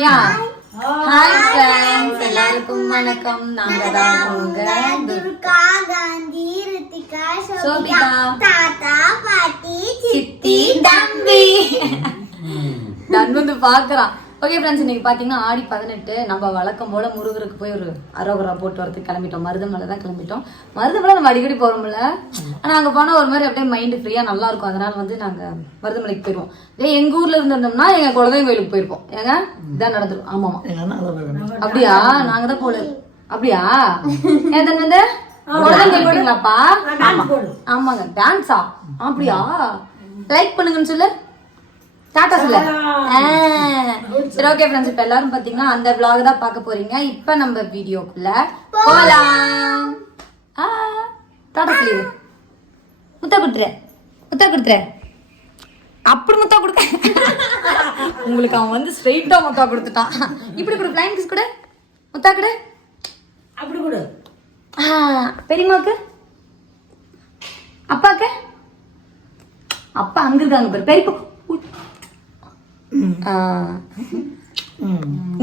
யா. Hi friends எல்லாருக்கும் வணக்கம். நாங்க தான் உங்க துர்கா காந்தி ரித்திகா சோபிதா. தாத்தா பாட்டி சித்தி தம்பி. நான் வந்து பாக்குறான் ஓகே ஃப்ரெண்ட்ஸ் இன்னைக்கு பாத்தீங்கன்னா ஆடி பதினெட்டு. நம்ம வழக்கம் போல முருகருக்கு போய் ஒரு அரோகரா போட்டு வரதுக்கு கிளம்பிட்டோம். மருதமலை தான் கிளம்பிட்டோம். மருதமலை நம்ம அடிக்கடி போறோம்ல. ஆனா அங்க போனா ஒரு மாதிரி அப்படியே மைண்ட் ஃப்ரீயா நல்லா இருக்கும். அதனால வந்து நாங்க மருதமலைக்கு போயிருவோம். இதே எங்க ஊர்ல இருந்திருந்தோம்னா எங்க குலதெய்வம் கோயிலுக்கு போயிருப்போம். ஏங்க? இதான் நடந்துரும். ஆமாமா. அப்படியா? நாங்க தான் போல. அப்படியா? ஏன் தம்பி வந்து ஆமா. ஆமாங்க. டான்ஸா அப்படியா? லைக் பண்ணுங்கன்னு சொல்லு. டாட்டா சொல்லு. சரி ஓகே ஃப்ரெண்ட்ஸ் இப்போ எல்லாரும் பார்த்தீங்கன்னா அந்த vlog தான் பார்க்க போறீங்க. இப்போ நம்ம வீடியோக்குள்ள போலாம். ஆ டாட்டா சொல்லு முத்தா கொடுத்துரு. முத்தா கொடுத்துரு. அப்படி முத்தா கொடுக்க. உங்களுக்கு அவன் வந்து ஸ்ட்ரெயிட்டா முத்தா கொடுத்துட்டான். இப்படி கொடு ஃப்ளைங் கிஸ் கொடு. முத்தா கொடு. அப்படி கொடு. ஆ, பெரியம்மாக்கு அப்பாக்கு. அப்பா அங்க இருக்காங்க பாரு. ஆ.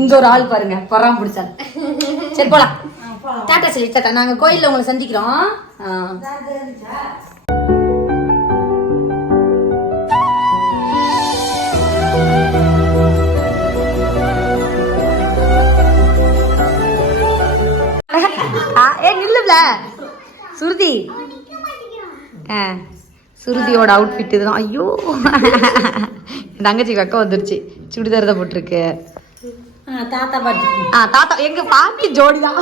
இங்க ஒரு ஆள் பாருங்க. பொறாம பிடிச்சால் சரி போலாம். டாட்டா சொல்லி டாட்டா நாங்க கோயில்ல உங்களை சந்திக்கிறோம். ஏ நில்லுல. சுருதி. ஆ சுருதியோட அவுட்ஃபிட் இதுதான். ஐயோ. என் தங்கச்சி வெக்க வந்துருச்சு. சுடிதார் தான் போட்டிருக்கு. தாத்தா பாட்டி. ஆ தாத்தா எங்க பாட்டி ஜோடி தான்.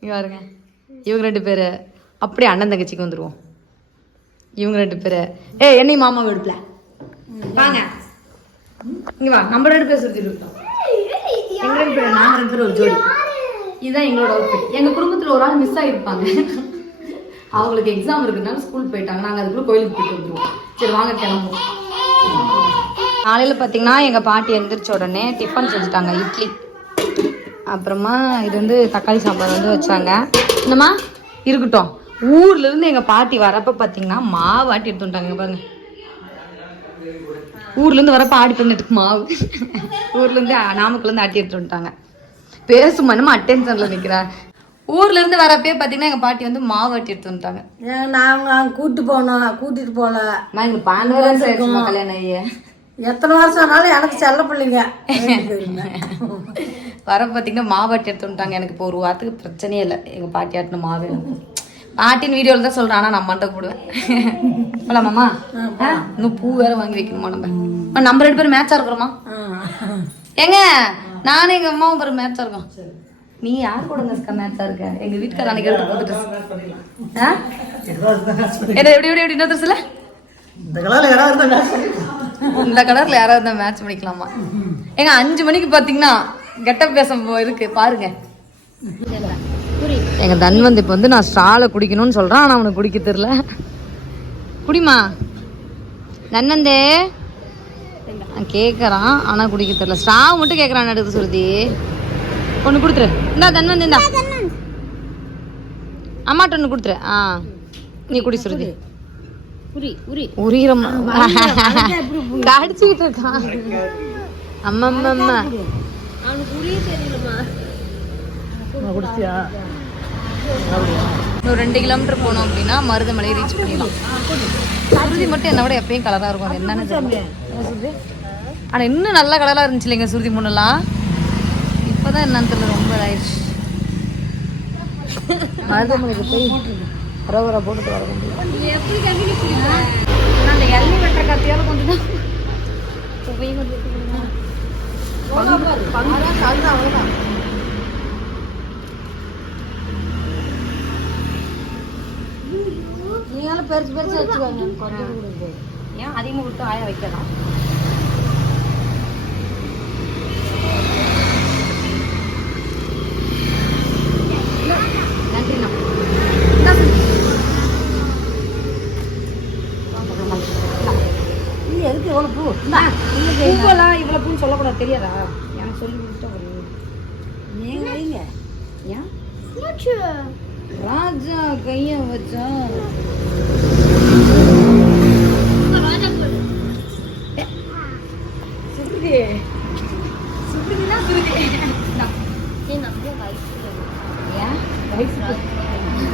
இங்க பாருங்க. இவங்க ரெண்டு பேரு. அப்படியே அண்ணன் தங்கச்சிக்கு வந்துருவோம். இவங்க ரெண்டு பேரு. ஏ என்னையும் மாமா எடுப்பல வாங்க. இங்க வா. நம்ம ரெண்டு பேர் சுத்தி இருக்கோம். எங்க ரெண்டு பேர்? நாங்க ரெண்டு பேரும் ஒரு ஜோடி. இதுதான் எங்களோட அவுட்ஃபிட் எங்க குடும்பத்துல ஒரு ஆள் மிஸ் ஆகிருப்பாங்க. அவங்களுக்கு எக்ஸாம் இருக்குனால ஸ்கூல் போயிட்டாங்க. நாங்க அதுக்குள்ள கோயிலுக்கு போயிட்டு வந்துருவோம். சரி வாங்க கிளம்புவோம். காலையில் பார்த்தீங்கன்னா எங்கள் பாட்டி எழுந்திரிச்ச உடனே டிஃபன் செஞ்சுட்டாங்க இட்லி. அப்புறமா இது வந்து தக்காளி சாம்பார் வந்து வச்சாங்க. என்னம்மா? இருக்கட்டும். ஊர்லேருந்து எங்கள் பாட்டி வரப்போ பார்த்தீங்கன்னா மாவு ஆட்டி எடுத்து வந்துட்டாங்க பாருங்க. ஊர்லேருந்து ஆடி பண்ணிட்டு மாவு. ஊர்லேருந்து நாமக்கல்லேருந்து ஆட்டி எடுத்து வந்துட்டாங்க. பேசுமா நம்ம அட்டென்ஷனில் நிக்கிறா? ஊர்ல இருந்து வரப்பே பார்த்தீங்கன்னா எங்க பாட்டி வந்து மாவு ஆட்டி எடுத்து வந்துட்டாங்க. நாங்க கூட்டு போனோம் கூட்டிட்டு போல. நான் இங்க பன்னெண்டு வருஷம் கல்யாணம் ஆகி? எத்தனை வருஷம் ஆனாலும் எனக்கு செல்ல பிள்ளைங்க. வர பார்த்தீங்கன்னா மாவாட்டி எடுத்து வந்துட்டாங்க. எனக்கு இப்போ ஒரு வாரத்துக்கு பிரச்சனையே இல்லை. எங்கள் பாட்டி ஆட்டின மாவு. பாட்டின் வீடியோவில் தான் சொல்கிறேன் ஆனால் நான் மண்டை போடுவேன். போலாமாம்மா இன்னும் பூ வேற வாங்கி வைக்கணுமா நம்ம? நம்ம ரெண்டு பேரும் மேட்சாக இருக்கிறோமா? ஆ. ஏங்க நானும் எங்கள் அம்மாவும் பேர் மேட்சாக இருக்கோம். நீ யார் கூட மேட்சாக இருக்க? எங்கள் வீட்டுக்கார அன்னைக்கு எடுத்து போட்டுட்டு ஆ? என்ன எப்படி எப்படி எப்படி இன்னொரு சொல்ல. இந்த கலர்ல யாராவது இருந்தா. இந்த கலர்ல யாராவது இருந்தா மேட்ச் பண்ணிக்கலாமா? ஏங்க அஞ்சு மணிக்கு பாத்தீங்கன்னா கெட்டப் பேச போ- இருக்கு. பாருங்க. எங்க தன்வந்த் இப்ப வந்து நான் ஸ்ட்ரால குடிக்கணும்னு சொல்றான் ஆனா அவனுக்கு குடிக்க தெரியல. குடிமா தன்வந்தே அவன் கேக்குறான் ஆனா குடிக்க தெரியல. ஸ்ட்ரா மட்டும் கேக்குறான் எடுத்து சுருதி. ஒண்ணு கொடுத்துரு. இந்தா தன்வந்த் இந்தா. அம்மாட்ட ஒண்ணு கொடுத்துரு. ஆ நீ குடி சுருதி. உரியிறம் கடிச்சுக்கிட்டு இருக்கான் அம்மா அம்மா அம்மா இன்னும் ரெண்டு கிலோமீட்டர் போனோம் அப்படின்னா மருதமலை ரீச் பண்ணிடலாம். சுருதி மட்டும் என்னை விட எப்பயும் கலரா இருக்கும். அது என்னன்னு தெரியல. என்ன சுருதி ஆனா இன்னும் நல்ல கலரா இருந்துச்சு இல்லைங்க சுருதி முன்னெல்லாம். இப்பதான் என்னன்னு தெரியல ரொம்ப இதாயிடுச்சு. மருதமலைக்கு போய் ரோவரா போட்டுட்டு வர முடியும் நான் அந்த எள்ளி வெட்டுற கத்தியால கொஞ்சம் தான் எடுத்து கொடுங்க. நீங்களும் பெருசு பெருசு வச்சுக்கோங்க. ஏன் அதிகமாக கொடுத்து ஆய வைக்கலாம் நன்றிண்ணா இந்தா சொல்லு. நீ எதுக்கு எவ்வளவு பூ இந்தா. பூவெல்லாம் இவ்வளவு பூன்னு சொல்லக்கூடாது தெரியாதா? எனக்கு சொல்லி கொடுத்தா ஒரு நீங்க வைங்க? ஏன்? ராஜா கைய வச்சா. சுருதி. சுருதினா சுருதி.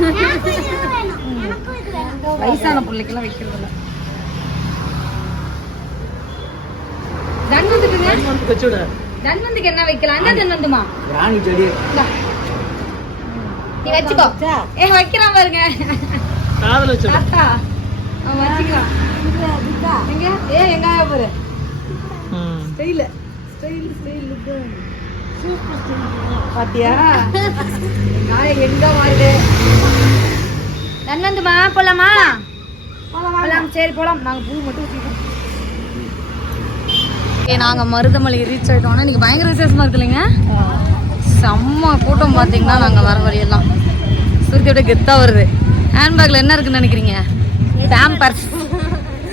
வயசான பிள்ளைக்கெல்லாம் வைக்கிறது இல்ல தன்வந்துக்குங்க வச்சுவிட. தன்வந்துக்கு என்ன வைக்கலாம்? என்ன தன்வந்துமா ராணி செடி. இந்தா. நீ வச்சுக்கோ. ஏ வைக்கிறான் பாருங்க. காதல் வச்சு தாத்தா அவன் வச்சுக்கலாம் எங்க? ஏ எங்க ஆயா பாரு? ஸ்டைல ஸ்டைல் ஸ்டைல் பாத்தியா? நாய் எங்க மாறுது நன்வந்துமா போலாமா? போலாம் சரி போலாம். நாங்க பூ மட்டும் ஊத்திக்கிறோம் ஓகே நாங்க மருதமலை ரீச் ஆயிட்டோம்னா இன்னைக்கு பயங்கர விசேஷமா இருக்கு இல்லைங்க? செம்ம கூட்டம் பாத்தீங்கன்னா நாங்க வர வழியெல்லாம். சுருத்தியோட கெத்தா வருது. ஹேண்ட்பேக்ல என்ன இருக்குன்னு நினைக்கிறீங்க? பேம்பர்ஸ்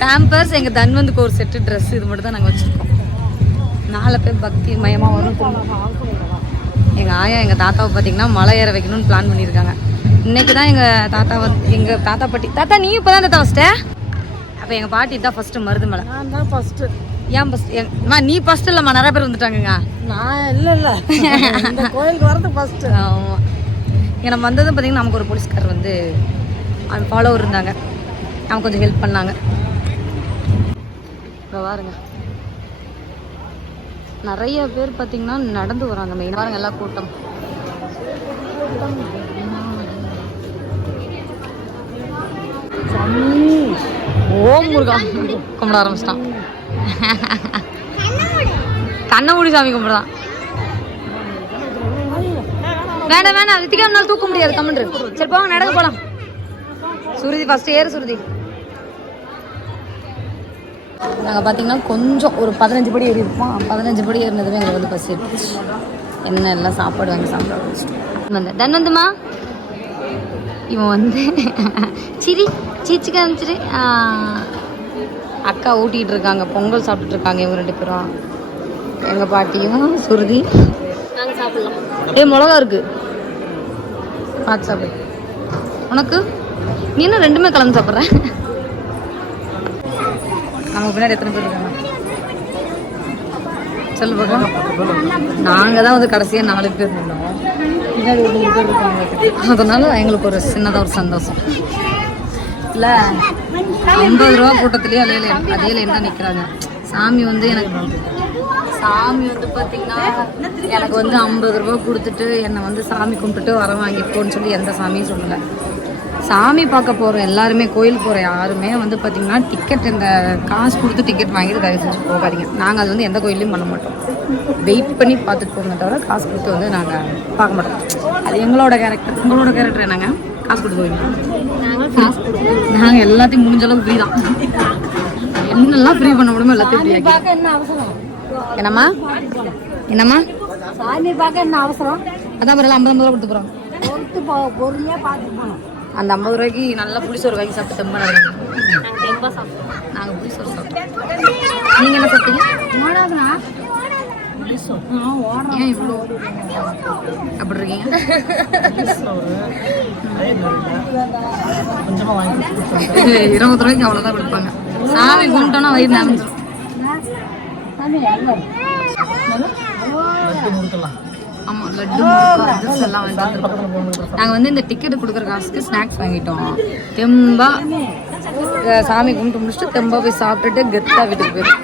பேம்பர்ஸ் எங்க தன்வந்துக்கு ஒரு செட்டு ட்ரெஸ் இது மட்டும் தான் நாங்க வச்சிருக்கோம். நாலு பேர் பக்தி மயமா வரும். எங்க ஆயா எங்க தாத்தாவை பாத்தீங்கன்னா மலை ஏற வைக்கணும்னு பிளான் பண்ணியிருக்காங்க. இன்னைக்கு தான் எங்க தாத்தா வந்து எங்க தாத்தா பாட்டி தாத்தா நீ இப்பதான் தாத்தா ஃபஸ்ட்டு அப்ப எங்க பாட்டி தான் ஃபர்ஸ்ட் மருதுமலை. நான் தான் ஃபர்ஸ்ட் ஏன் ஃபர்ஸ்ட் நீ ஃபர்ஸ்ட் இல்லம்மா நிறைய பேர் வந்துட்டாங்கங்க. நான் இல்ல இல்ல. இந்த கோயிலுக்கு வரது ஃபர்ஸ்ட் ஆமா. எனக்கு வந்ததும் பார்த்தீங்கன்னா நமக்கு ஒரு போலீஸ்கார் வந்து ஃபாலோவர் இருந்தாங்க. அவங்க கொஞ்சம் ஹெல்ப் பண்ணாங்க. இப்போ பாருங்க. நிறைய பேர் பார்த்தீங்கன்னா நடந்து வராங்க மெயினாக பாருங்க எல்லா கூட்டம். ஓம் முருகா. கும்பிட ஆரம்பிச்சிட்டான். கண்ணை மூடி சாமி கும்பிடுறான் வேண்டாம் வேண்டாம் வித்திக்காமனால தூக்க முடியாது. கம்மன்று சரி போங்க நடக்க போகலாம் சுருதி ஃபர்ஸ்ட் ஏறு சுருதி. நாங்கள் பார்த்தீங்கன்னா கொஞ்சம் ஒரு பதினஞ்சு படி ஏறி இருப்போம் பதினஞ்சு படி ஏறினதுமே எங்களுக்கு வந்து பஸ் எடுத்துச்சு. என்ன எல்லாம் சாப்பாடு வாங்கி சாப்பிட ஆரம்பிச்சிட்டோம் வந்தேன் தன் வந்துமா இவன் வந்து சிரி சீச்சிக்க அனுப்பிச்சிரு அக்கா ஊட்டிகிட்டு இருக்காங்க பொங்கல் சாப்பிட்டுட்டு இருக்காங்க இவங்க ரெண்டு பேரும். எங்கள் பாட்டியும் சுருதி. நாங்கள் சாப்பிட்லாம். ஏ மிளகா இருக்கு. பார்த்து சாப்பிடு. உனக்கு? நீ என்ன ரெண்டுமே கலந்து சாப்பிட்ற? நமக்கு பின்னாடி எத்தனை பேர் இருக்காங்க? சொல்லு பார்க்கலாம். நாங்கள் தான் வந்து கடைசியாக நாலு பேர் இருந்தோம். பின்னாடி ஒரு பேர் இருக்காங்க அதனால எங்களுக்கு ஒரு சின்னதாக ஒரு சந்தோஷம். இல்லை ஐம்பது ரூபா கூட்டத்துலேயே அலையில அதையில அதே தான் நிற்கிறாங்க சாமி வந்து எனக்கு சாமி வந்து பார்த்தீங்கன்னா எனக்கு வந்து ஐம்பது ரூபா கொடுத்துட்டு என்னை வந்து சாமி கும்பிட்டுட்டு வர வாங்கிப்போன்னு சொல்லி எந்த சாமியும் சொல்லலை. சாமி பார்க்க போகிறோம் எல்லாருமே கோயில் போகிற யாருமே வந்து பார்த்திங்கன்னா டிக்கெட் இந்த காசு கொடுத்து டிக்கெட் வாங்கிட்டு தயவு செஞ்சு போகாதீங்க. நாங்கள் அது வந்து எந்த கோயிலையும் பண்ண மாட்டோம். வெயிட் பண்ணி பார்த்துட்டு போங்க தவிர காசு கொடுத்து வந்து நாங்கள் பார்க்க மாட்டோம். அது எங்களோட கேரக்டர் உங்களோட கேரக்டர் என்னங்க? காசு கொடுத்து போவீங்க நாங்கள் எல்லாத்தையும் முடிஞ்ச அளவுக்கு ஃப்ரீ தான். என்னெல்லாம் ஃப்ரீ பண்ண முடியுமோ எல்லாத்தையும் ஃப்ரீ பார்க்க என்ன அவசரம்? என்னம்மா? என்னம்மா? சாமி பார்க்க என்ன அவசரம்? அதான் பரவாயில்ல ஐம்பது ஐம்பது ரூபா கொடுத்து போகிறோம் பொறுத்து போ பொறுமையா பார்த்து போகணும் அந்த ஐம்பது ரூபாய்க்கு நல்லா புளிசோறு வாங்கி சாப்பிட்டு தெம்பா நாங்கள் புளிசோறு சாப்பிட்டோம் நீங்கள் என்ன சாப்பிட்டீங்க? ஏன் இவ்வளோ அப்படி இருக்கீங்க இருபது ரூபாய்க்கு அவ்வளோதான் கொடுப்பாங்க. சாமி கும்பிட்டோன்னா வயிறு முறுக்கலாம் ஆமாம் லட்டு எல்லாம் வந்துருக்கோம் நாங்கள் வந்து இந்த டிக்கெட் கொடுக்குற காசுக்கு ஸ்நாக்ஸ் வாங்கிட்டோம். தெம்பா சாமி கும்பிட்டு முடிச்சுட்டு தெம்பா போய் சாப்பிட்டுட்டு கெத்தா வீட்டுக்கு போயிடும்.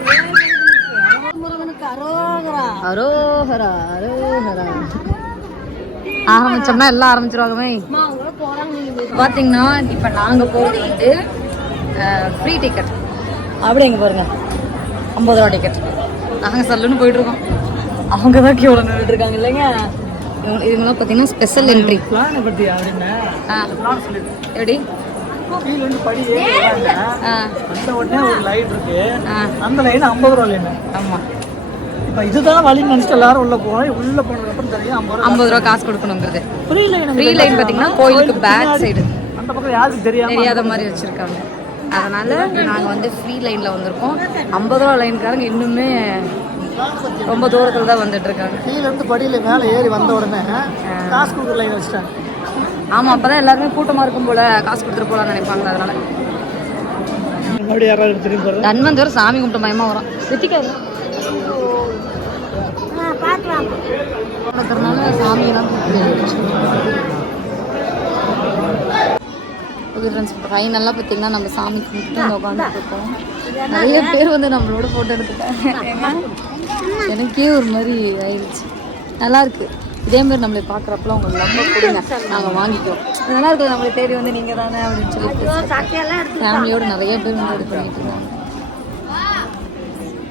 அரோஹரா அரோஹரா ஆரம்பிச்சோம்னா எல்லாம் ஆரம்பிச்சிருவாங்கமே. பார்த்தீங்கன்னா இப்போ நாங்கள் போகிறது வந்து ஃப்ரீ டிக்கெட் அப்படி எங்கே பாருங்க. ஐம்பது ரூபா டிக்கெட் நாங்கள் சல்லுன்னு போயிட்டுருக்கோம். அவங்க தான் கியூவில் நின்றுட்டு இருக்காங்க இல்லைங்க? இவங்க இவங்களாம் பார்த்தீங்கன்னா ஸ்பெஷல் என்ட்ரி பிளானை பத்தி அப்படின்னா ஆ. எப்படி? அந்த லைன் இருக்கு. ஆ. அந்த லைன் ஐம்பது ரூபா ஆமாம் இப்போ இதுதான் வழி நினைச்சிட்டு எல்லாரும் உள்ள போவோம் உள்ள போனதுக்கு அப்புறம் தெரியும் ஐம்பது ரூபா ஐம்பது ரூபா காசு கொடுக்கணுங்கிறது. ஃப்ரீ லைன் ஃப்ரீ லைன் பார்த்தீங்கன்னா கோயிலுக்கு பேக் சைடு அந்த பக்கம் யாருக்கு தெரியாம தெரியாத மாதிரி வச்சிருக்காங்க. அதனால நாங்கள் வந்து ஃப்ரீ லைனில் வந்திருக்கோம். ஐம்பது ரூபா லைன்காரங்க இன்னுமே ரொம்ப தூரத்தில் தான் வந்துட்டு இருக்காங்க. கீழ இருந்து படியில மேலே ஏறி வந்த உடனே காசு கொடுக்குற லைன் வச்சுட்டாங்க. ஆமாம் அப்போ தான் எல்லாருமே கூட்டமாக இருக்கும் போல காசு கொடுத்துட்டு போகலான்னு நினைப்பாங்க அதனால. தன்வந்தூர் சாமி கும்பிட்ட மயமாக வரும் ரித்திகா பார்த்து நடக்கிறதுனால சாமியெல்லாம் ஓகே ஃப்ரெண்ட்ஸ் ஃபைனலாக பார்த்தீங்கன்னா நம்ம சாமி கும்பிட்டு உட்காந்துட்டு இருக்கோம் நிறைய பேர் வந்து நம்மளோட ஃபோட்டோ எடுத்துட்டாங்க. எனக்கே ஒரு மாதிரி ஆயிடுச்சு. நல்லா இருக்கு. இதே மாதிரி நம்மளை பார்க்குறப்பலாம் உங்களுக்கு ரொம்ப கொடுங்க. நாங்கள் வாங்கிக்கிறோம். நல்லா இருக்குது நம்மளை தேடி வந்து நீங்கள் தானே அப்படின்னு சொல்லிட்டு ஃபேமிலியோட நிறைய பேர் வந்து இது பண்ணிட்டு இருந்தாங்க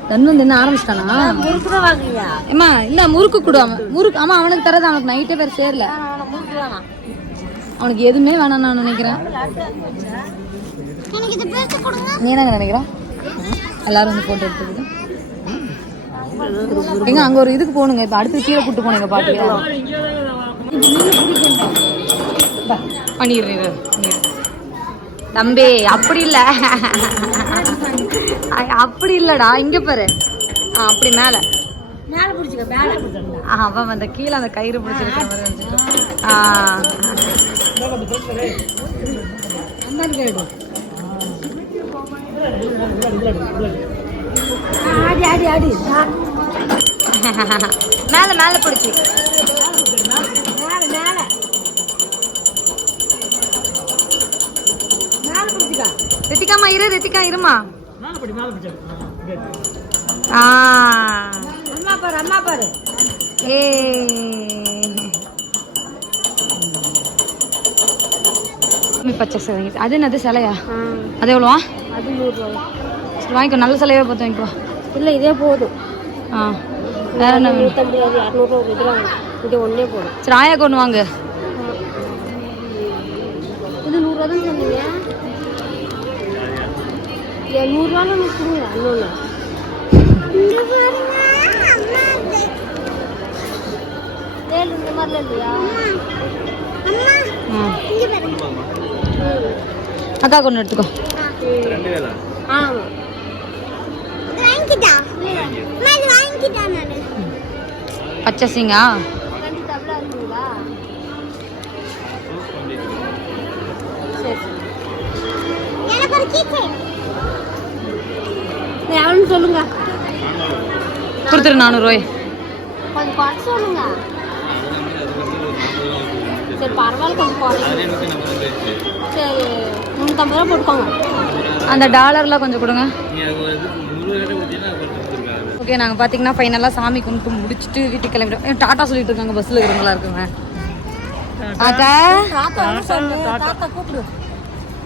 தன் வந்து என்ன ஆரம்பிச்சிட்டானா ஏம்மா இல்ல முறுக்கு கொடு. அவன் முறுக்கு ஆமா அவனுக்கு தரது அவனுக்கு நைட்டே பேர் சேரல. அவனுக்கு எதுவுமே வேணாம் நான் நினைக்கிறேன். எனக்கு இது பேச கொடுங்க. நீ என்ன நினைக்கிற எல்லாரும் வந்து போட்டோ எடுத்துக்கிட்டு எங்க அங்க ஒரு இதுக்கு போகணுங்க. இப்ப அடுத்து கீழே கூட்டு போனீங்க பாட்டியா? பண்ணிடுறீங்க தம்பி அப்படி இல்ல. அப்படி இல்லடா. இங்க பாரு. அப்படி மேல. மேலே பிடிச்சிக்க மேலே அவன் அந்த கீழே அந்த கயிறு பிடிச்சிருக்கிற மாதிரி ஆடி ஆடி ஆடி. மேல மேல பிடிச்சி. மேலே மேலே. மேலே பிடிச்சிக்கா. ரித்திகாமா இரு ரித்திகா இருமா. ஆ அம்மா பாரு அம்மா பாரு. ஏ. பச்சை சிலை அது என்னது சிலையா? அது எவ்வளோவா? அது நூறுரூவா. சரி வாங்கிக்கோ. நல்ல சிலையே பார்த்து வாங்கிக்கோ. இல்லை இதே போதும். ஆ. வேற என்ன நூற்றம்பது இரநூறுவா ஒரு இதில் இது ஒன்றே போதும். சரி ஆயா கொண்டு வாங்க இது நூறுரூவா தான் சொன்னீங்க ஏ நூறுரூவால கொடுங்க. ஏழு இந்த மாதிரிலாம் இல்லையா? அக்கா கொண்டு எடுத்துக்கோ. பச்சை சிங்கா? எனக்கு ஒரு எவ்வளோன்னு சொல்லுங்க. கொடுத்துரு நானூறுவாய் கொஞ்சம் குறைச்சி சொல்லுங்க. சரி பரவாயில்ல கொஞ்சம் குறைச்சி சரி முந்நூற்றம்பது ரூபா போட்டுக்கோங்க. அந்த டாலர்லாம் கொஞ்சம் கொடுங்க. ஓகே நாங்கள் பார்த்தீங்கன்னா ஃபைனலாக சாமி கும்பிட்டு முடிச்சுட்டு வீட்டுக்கு கிளம்பிட்டோம். ஏ, டாட்டா சொல்லிட்டு இருக்காங்க பஸ்ஸில் இருக்கிறவங்களா இருக்குங்க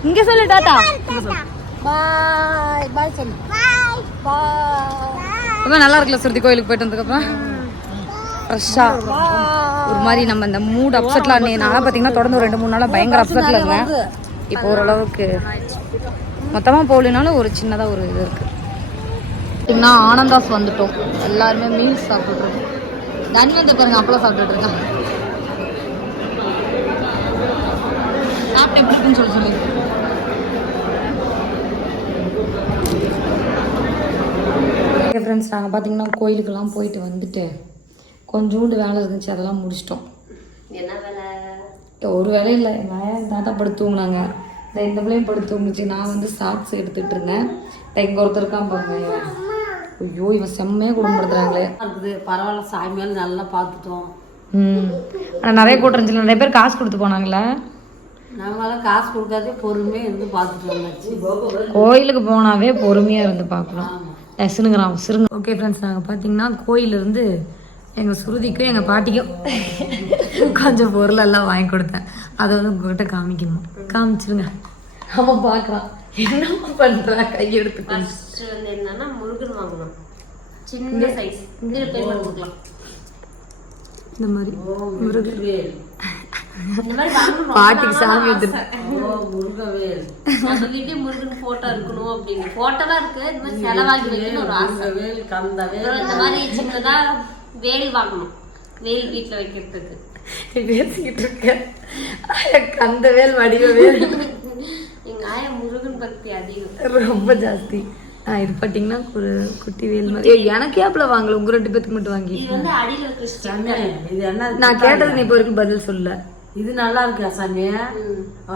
இங்கே சொல்லு டாட்டா. பாய் பாய் சொல்லு. பாய் ரொம்ப நல்லா இருக்குல்ல சுருதி கோயிலுக்கு போயிட்டு வந்ததுக்கப்புறம்? ஃப்ரெஷ்ஷாக ஒரு மாதிரி நம்ம இந்த மூட் அப்செட்லாம் நீ நான் பார்த்தீங்கன்னா தொடர்ந்து ஒரு ரெண்டு மூணு நாளாக பயங்கர அப்செட்டில் இருந்தேன். இப்போ ஓரளவுக்கு மொத்தமாக போகலினாலும் ஒரு சின்னதாக ஒரு இது இருக்குது பார்த்தீங்கன்னா ஆனந்தாஸ் வந்துட்டோம். எல்லாருமே மீல்ஸ் சாப்பிட்டுருக்கோம் தன்வந்த பாருங்க அப்பளம் சாப்பிட்டுட்டு இருக்கான். சாப்பிட்டு எப்படி இருக்குன்னு சொல்லி சொல்லி. ஓகே ஃப்ரெண்ட்ஸ் நாங்கள் பார்த்தீங்கன்னா கோயிலுக்கெல்லாம் போயிட்டு வந்துட்டு கொஞ்சோண்டு வேலை இருந்துச்சு அதெல்லாம் முடிச்சிட்டோம். என்ன வேலை? ஒரு வேலை இல்லை. எங்கள் தாத்தா படுத்து தூங்குனாங்க. இந்த இந்த பிள்ளையும் படுத்து தூங்குச்சு. நான் வந்து சாக்ஸ் எடுத்துட்டு இருந்தேன். இப்போ இங்கே ஒருத்தர் இருக்கான் பாருங்க இவன். ஐயோ இவன் செம்மையாக குடும்பப்படுத்துறாங்களே. இருக்குது. பரவாயில்ல சாமியால் நல்லா பார்த்துட்டோம். ம். ஆனால் நிறைய கூட்டம் இருந்துச்சு நிறைய பேர் காசு கொடுத்து போனாங்களே நாங்களாம் காசு கொடுக்காதே பொறுமையாக இருந்து பார்த்துட்டு வந்தாச்சு. கோயிலுக்கு போனாவே பொறுமையாக இருந்து பார்க்கலாம் சிறுங்கிறான் சிறுங்க ஓகே ஃப்ரெண்ட்ஸ் நாங்கள் பார்த்தீங்கன்னா கோயிலிருந்து எங்கள் சுருதிக்கும் எங்கள் பாட்டிக்கும் கொஞ்சம் பொருள் எல்லாம் வாங்கி கொடுத்தேன். அதை வந்து உங்ககிட்ட காமிக்கணும். காமிச்சிருங்க. அவன் பார்க்குறான் என்ன பண்ணுறான் கையெடுத்து ஃபர்ஸ்ட் வந்து என்னன்னா முருகன் வாங்கணும். சின்ன சைஸ் இந்த மாதிரி முருகன். பாட்டிக்கு சாமி முருகவேல் முருகன் போட்டோ இருக்கணும் அப்படின்னு. போட்டோ தான் இருக்கு. இந்த மாதிரி செலவாகி வைக்கணும் ஒரு ஆசை. வேல் கந்த வேல். இந்த மாதிரி சின்னதா வேல் வாங்கணும். வேல் வீட்ல வைக்கிறதுக்கு. பேசிக்கிட்டு இருக்கேன் கந்த வேல் வடிவ வேல். எங்க ஆயா முருகன் பக்தி அதிகம். ரொம்ப ஜாஸ்தி. இது பார்த்தீங்கன்னா குட்டி வேல் மாதிரி எனக்கு ஏப்ல வாங்கல? உங்க ரெண்டு பேத்துக்கு மட்டும் வாங்கி நான் கேட்டது நீ இப்போ வரைக்கும் பதில் சொல்ல இது நல்லா இருக்கா சாமி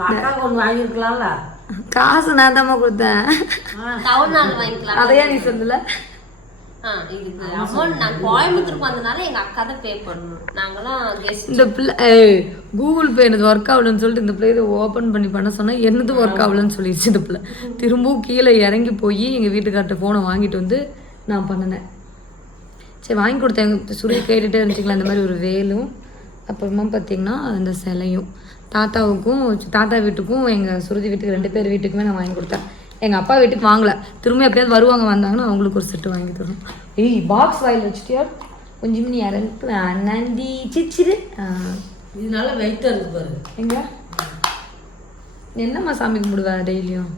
அக்காவுக்கு ஒன்று வாங்கியிருக்கலாம்ல? காசு நான் தாம்மா கொடுத்தேன். அதையா நீ சொல்லல கூகுள் பே எனக்கு ஒர்க் ஆகலன்னு சொல்லிட்டு இந்த பிள்ளை இதை ஓப்பன் பண்ணி பண்ண சொன்னா என்னது ஒர்க் ஆகலன்னு சொல்லிடுச்சு இந்த பிள்ளை. திரும்பவும் கீழே இறங்கி போய் எங்க வீட்டுக்கார்ட்ட ஃபோனை வாங்கிட்டு வந்து நான் பண்ணினேன். சரி வாங்கி கொடுத்தேன். சுருதி கேட்டுட்டே இருந்துச்சுங்களா இந்த மாதிரி ஒரு வேலும். அப்புறமா பார்த்தீங்கன்னா அந்த சிலையும். தாத்தாவுக்கும் தாத்தா வீட்டுக்கும் எங்கள் சுருதி வீட்டுக்கு ரெண்டு பேர் வீட்டுக்குமே நான் வாங்கி கொடுத்தேன். எங்கள் அப்பா வீட்டுக்கு வாங்கல. திரும்ப எப்படியாவது வருவாங்க வந்தாங்கன்னா அவங்களுக்கு ஒரு செட்டு வாங்கி தரணும் ஏய் பாக்ஸ் வாயில் வச்சுட்டியா? கொஞ்சம் நீ இறந்து நந்தி சிச்சிரு இதனால வெயிட்டா இருக்கு பாரு. எங்க? என்னம்மா சாமி கும்பிடுவ டெய்லியும்?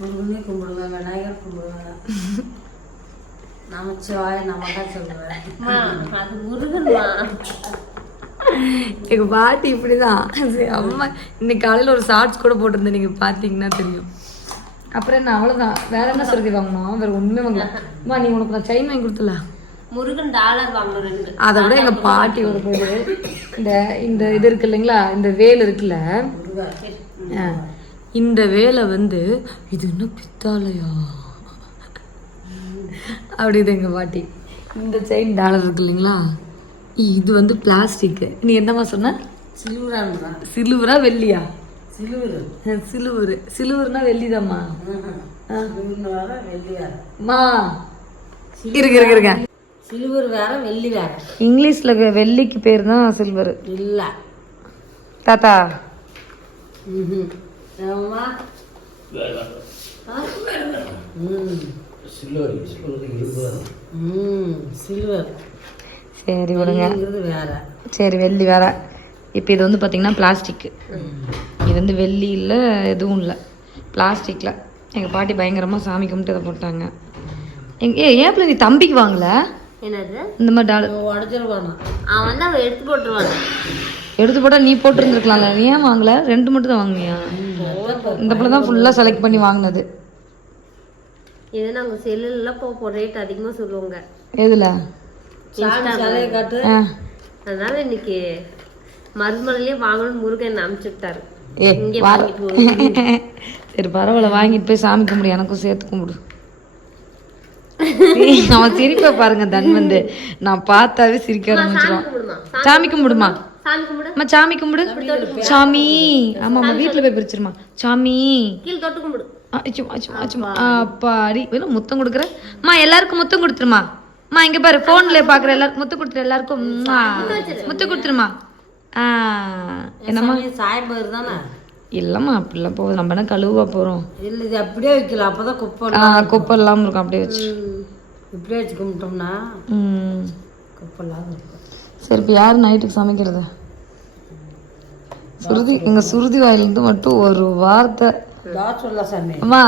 முருகனே கும்பிடுவேன் விநாயகர் கும்பிடுவேன். நமச்சிவாய நமக்கா சொல்லுவேன் அது முருகன்மா. எங்க பாட்டி இப்படிதான். சரி, அம்மா இன்னைக்கு காலையில ஒரு ஷார்ட்ஸ் கூட போட்டிருந்தேன். நீங்க பாத்தீங்கன்னா தெரியும். அப்புறம் என்ன அவ்வளவுதான். வேற என்ன சுருதி வாங்கணும் வேற ஒண்ணுமே வாங்கல. அம்மா நீ உனக்கு நான் செயின் வாங்கி கொடுத்தல? முருகன் டாலர் வாங்கணும் ரெண்டு. அதை விட எங்க பாட்டி ஒரு பேரு இந்த இந்த இது இருக்கு இல்லைங்களா? இந்த வேல் இருக்குல்ல? ஆ, இந்த வேலை வந்து இது என்ன பித்தாலையா அப்படி இது எங்க பாட்டி. இந்த செயின் டாலர் இருக்கு இல்லைங்களா? இது வந்து பிளாஸ்டிக் நீ என்னம்மா சொன்ன? சிலுவரான் சிலுவரா வெள்ளியா? சிலுவர். சிலுவர். சிலுவர்னா வெள்ளிதாம்மா. மா. இருக்கு இருக்கு இருக்க சிலுவர் வேற வெள்ளி வேற. இங்கிலீஷ்ல வெள்ளிக்கு பேர் தான் சில்வர். இல்ல. தாத்தா. ம்ஹும். ஏம்மா? ம். ம், சில்வர். சரி விடுங்க. சரி வெள்ளி வேற. இப்போ இது வந்து பார்த்தீங்கன்னா பிளாஸ்டிக் இது வந்து வெள்ளி இல்லை எதுவும் இல்லை. பிளாஸ்டிக்கில் எங்கள் பாட்டி பயங்கரமாக சாமி கும்பிட்டு இதை போட்டாங்க. எங்க ஏ ஏன் நீ தம்பிக்கு வாங்கல? என்னது? இந்த மாதிரி டாலர் உடச்சிருவானா. அவன் வந்து அவன் எடுத்து போட்டுருவான். எடுத்து போட்டால் நீ போட்டுருந்துருக்கலாம்ல. நீ ஏன் வாங்கல? ரெண்டு மட்டும் தான் வாங்கினியா இந்த பிள்ளை தான் ஃபுல்லாக செலக்ட் பண்ணி வாங்கினது. இது நாங்க செல்லுல போ ரேட் அதிகமா சொல்லுவாங்க. எதுல? அதனால இன்னைக்கு மருமலையே வாங்கணும் முருகன் அனுப்பிச்சு விட்டாரு. ஏ இங்கே வா. வாங்கிட்டு போய் சரி பரவாயில்ல வாங்கிட்டு போய் சாமி கும்பிடு எனக்கும் சேர்த்து கும்பிடு. அவன் சிரிப்பை பாருங்க தன் வந்து நான் பார்த்தாவே சிரிக்க ஆரம்பிச்சிருவான் கும்பிடுமா? சாமி கும்பிடுமா? சாமி கும்பிடு. அம்மா சாமி கும்பிடு. சாமி. ஆமா ஆமா வீட்டுல போய் பிரிச்சிருமா. சாமி. கீழே தொட்டு கும்பிடு. அச்சுமா, அச்சுமா, அச்சுமா. அப்பாடி வேணும் முத்தம் கொடுக்குற? அம்மா எல்லாருக்கும் முத்தம் கொடுத்துருமா? அம்மா இங்க பாரு போன்ல பாக்குற எல்லாருக்கும் முத்தம் கொடுத்துரு எல்லாருக்கும். முத்தம் கொடுத்துருமா? என்னம்மா? சாயம்பர் தானே? இல்லம்மா அப்படிலாம் போகுது. நம்ம என்ன கழுவா போறோம்? இல்ல இது அப்படியே வைக்கல. அப்பதான் குப்பை ஆ குப்பை இல்லாம இருக்கும் அப்படியே வச்சு இப்படியே வச்சு கும்பிட்டோம்னா ம். குப்பை இல்லாத இருக்கும். சரி இப்போ யார் நைட்டுக்கு சமைக்கிறது? சுருதி எங்க சுருதி வாயிலிருந்து மட்டும் ஒரு வார்த்தை அம்மா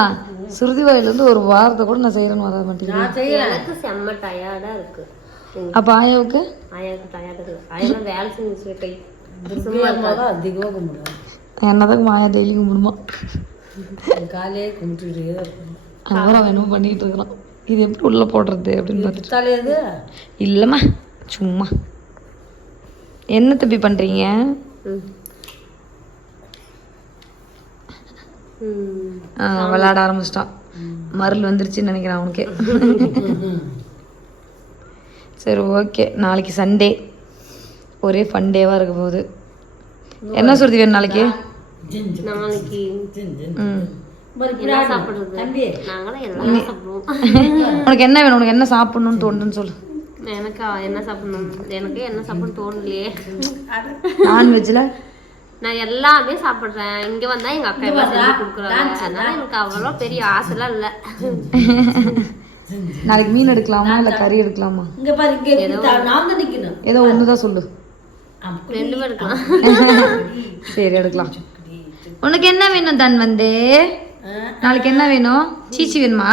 சுருதி வாயிலிருந்து ஒரு வார்த்தை கூட நான் செய்யறேன்னு வர மாட்டேங்குது. நான் செய்யறேன் எனக்கு செம்ம டயர்டா இருக்கு. அப்ப ஆயாவுக்கு? ஆயாவுக்கு டயர்டா இருக்கு. ஆயெல்லாம் வேலை செஞ்சு அதிகமாக கும்பிடுவேன் என்னதான் மாயா டெய்லி கும்பிடுமா? காலையே கும்பிட்டுக்கிட்டே தான் இருக்கணும். அவர் அவன் என்னமோ பண்ணிட்டு இருக்கிறான். இது எப்படி உள்ள போடுறது அப்படின்னு பார்த்துட்டு. இல்லைம்மா சும்மா. என்ன தப்பி பண்றீங்க? விளையாட ஆரம்பிச்சிட்டான். மருள் வந்துருச்சுன்னு நினைக்கிறேன் அவனுக்கே. சரி ஓகே. நாளைக்கு சண்டே. ஒரே ஃபன் டேவாக இருக்க போகுது. என்ன சுருதி வேணும் நாளைக்கு? நாளைக்கு. உனக்கு என்ன வேணும்? உனக்கு என்ன சாப்பிடணும்னு தோணுதுன்னு சொல்லு. எனக்கா என்ன சாப்பிடணும்? எனக்கு என்ன சாப்பிடணும் தோணலையே. நான்வெஜ்ல நான் எல்லாமே சாப்பிடுறேன். இங்க வந்தா எங்க அக்கா எல்லாம் செஞ்சு கொடுக்குறாங்க. அதனால எனக்கு அவ்வளோ பெரிய ஆசைலாம் இல்ல. நாளைக்கு மீன் எடுக்கலாமா இல்லை கறி எடுக்கலாமா? இங்க பாரு இங்க இப்படி தா- நான் தான் நிக்கணும். ஏதோ ஒன்று தான் சொல்லு. ரெண்டுமே எடுக்கலாம். சரி எடுக்கலாம். உனக்கு என்ன வேணும் தன் வந்து நாளைக்கு என்ன வேணும்? சீச்சி வேணுமா?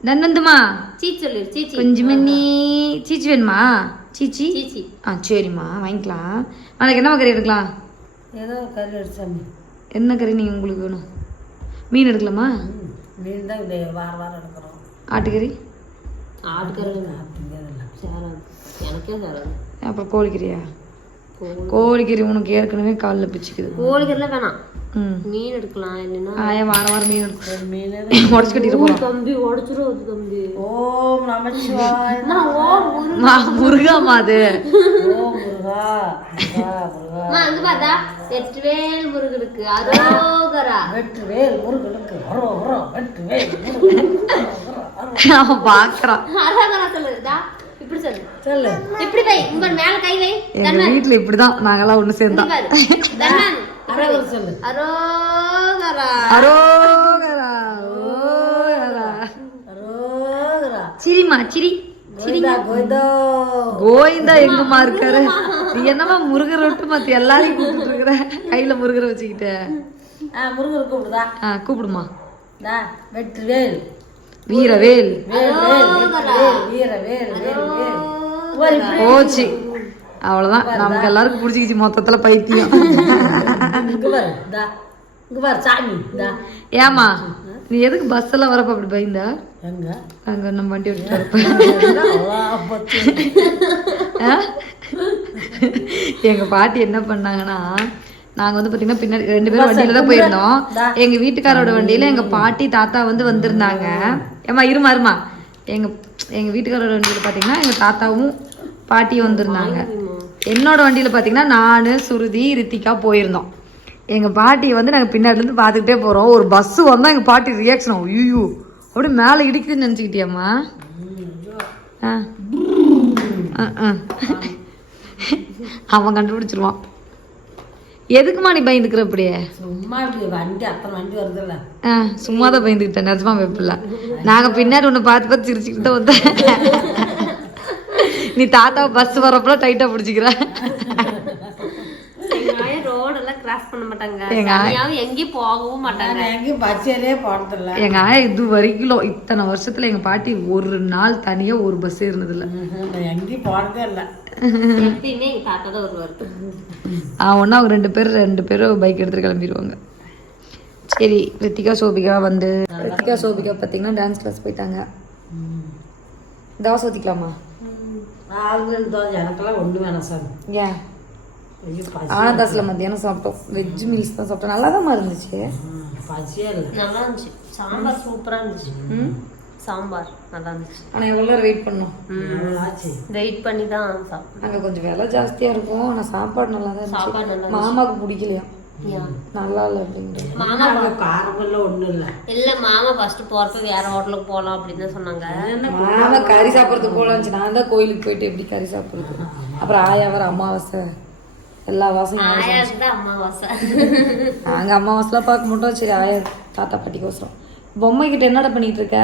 தன் வந்துமா சீச்சி சொல்லிடு சீச்சி. கொஞ்சமே சீச்சி வேணுமா? சீச்சி? சீச்சி. ஆ சரிம்மா வாங்கிக்கலாம். நாளைக்கு என்ன கறி எடுக்கலாம்? ஏதோ கறி அடிச்சாமி என்ன கறி நீங்கள் உங்களுக்கு வேணும்? மீன் எடுக்கலாமா? மீன் தான் இந்த வார வாரம் எடுக்கிறோம். ஆட்டுக்கறி? ஆட்டுக்கறி சேராது எனக்கே சேராது அப்புறம் கோழிக்கறியா? கோழிக்கறி உனக்கு ஏற்கனவே காலில் பிச்சுக்குது. கோழிக்கறில வேணாம். மீன் எடுக்கலாம் இல்லைன்னா ஆயா வாரம் வாரம் மீன் எடுத்து மீன் உடச்சு கட்டிட்டு போறோம். தம்பி உடச்சிரும் தம்பி ஓம் நமச்சிவாய மா முருகாமா அது. ஓம் முருகா. முருகா முருகா. அம்மா அங்க பார்த்தா வெற்றிவேல் முருகனுக்கு அரோகரா வெற்று வேல் முருகனுக்கு ஹரோ ஹரோ வெற்று வேல் முருகனுக்கு பாக்குறான். அரோகரா சொல்லுதா. இப்படி சொல்லு. சொல்லு. இப்படி வை. உங்க மேல கை வை. எங்க வீட்டுல இப்படிதான். நாங்கெல்லாம் ஒண்ணு சேர்ந்தா பாரு. தர்மன். அரோகரா. அரோகரா ஓகரா அரோகரா. சிரிமா சிரி. கோவிந்தா எங்கம்மா இருக்காரு? நீ என்னமா முருகர் விட்டு மத்த எல்லாரையும் கூப்பிட்டு இருக்கிற கையில முருகரை வச்சுக்கிட்டு. முருகர் கூப்பிடுதா? ஆ கூப்பிடுமா. தா வெற்று வேல் வீரவேல் போச்சு. அவ்வளவுதான். நமக்கு எல்லாருக்கும் பிடிச்சிக்கிச்சு மொத்தத்துல பைத்தியம். ஏமா நீ எதுக்கு பஸ் எல்லாம் வரப்ப அப்படி பயந்தா? அங்க நம்ம வண்டி ஆ? எங்க பாட்டி என்ன பண்ணாங்கன்னா நாங்க வந்து பாத்தீங்கன்னா பின்னாடி ரெண்டு பேரும் வண்டியில தான் போயிருந்தோம். எங்க வீட்டுக்காரோட வண்டியில எங்க பாட்டி தாத்தா வந்து வந்திருந்தாங்க. ஏமா இருமா இருமா. எங்க எங்க வீட்டுக்காரோட வண்டியில பாத்தீங்கன்னா எங்க தாத்தாவும் பாட்டியும் வந்திருந்தாங்க. என்னோட வண்டியில பாத்தீங்கன்னா நானு சுருதி ரித்திகா போயிருந்தோம். எங்க பாட்டியை வந்து நாங்க பின்னாடில இருந்து பாத்துக்கிட்டே போறோம். ஒரு பஸ் வந்தா எங்க பாட்டி ரியாக்ஷன் ஐயோ அப்படியே மேல இடிக்குதுன்னு நினைச்சுக்கிட்டியாம்மா? ஆ. ஆ, ஆ. அவன் கண்டுபிடிச்சிருவான். எதுக்குமா நீ பயந்துக்கிற அப்படியே சும்மா வண்டி அத்தனை வண்டி வருதுல்ல. ஆ சும்மா தான் பயந்துக்கிட்டேன் நிஜமா வைப்பில்ல. நாங்க பின்னாடி ஒன்று பார்த்து பார்த்து சிரிச்சுக்கிட்டு தான் வந்தேன். நீ தாத்தா பஸ் வரப்பெல்லாம் டைட்டா பிடிச்சிக்கிற. ரோடெல்லாம் கிராஸ் பண்ண மாட்டாங்க. எங்க ஆயா- தனியாவும் எங்கேயும் போகவும் மாட்டாங்க. எங்கேயும் பச்சையிலே போனதில்ல. எங்க ஆயா இது வரைக்கும் இத்தனை வருஷத்துல எங்க பாட்டி ஒரு நாள் தனியா ஒரு பஸ் இருந்ததில்ல. நான் எங்கேயும் போனதே இல்லை. எப்பயுமே எங்க தாத்தா தான் வருவாரு. ஆ ஒன்றா அவங்க ரெண்டு பேரும் ரெண்டு பேரும் பைக் எடுத்துட்டு கிளம்பிடுவாங்க சரி ரித்திகா சோபிகா வந்து ரித்திகா சோபிகா பார்த்தீங்கன்னா டான்ஸ் கிளாஸ் போயிட்டாங்க. தோசை ஊற்றிக்கலாமா அவங்க தோசை எனக்கெல்லாம் ஒன்று வேணாம் சார். ஏன்? ஆனந்தாஸில் மத்தியானம் சாப்பிட்டோம். வெஜ் மீல்ஸ் தான் சாப்பிட்டோம். நல்லா தான் இருந்துச்சு பசியே இல்லை. நல்லா இருந்துச்சு சாம்பார் சூப்பரா இருந்துச்சு. ம்? சாம்பார் நல்லா இருந்துச்சு ஆனால் எவ்வளோ நேரம் வெயிட் பண்ணோம். ஆச்சு. வெயிட் பண்ணி தான் சாப்பிட்டோம். அங்கே கொஞ்சம் விலை ஜாஸ்தியாக இருக்கும். ஆனால் சாப்பாடு நல்லா தான் சாப்பாடு மாமாவுக்கு பிடிக்கலையா. நல்லா இல்லை அப்படின்ட்டு. மாமா காரமெல்லாம் ஒன்றும் இல்லை. இல்ல மாமா ஃபர்ஸ்ட் போறப்ப வேற ஹோட்டலுக்கு போலாம் அப்படின்னு தான் சொன்னாங்க. மாமா கறி சாப்பிட்றதுக்கு போல இருந்துச்சு நான் தான் கோயிலுக்கு போயிட்டு எப்படி கறி சாப்பிட்றது? அப்புறம் ஆயா வர அமாவாசை. எல்லா தான் அம்மாவாசை நாங்கள் அமாவாசைலாம் பார்க்க மாட்டோம். சரி ஆயா தாத்தா பாட்டிக்கோசரம். பொம்மை கிட்ட என்னடா பண்ணிட்டு இருக்க?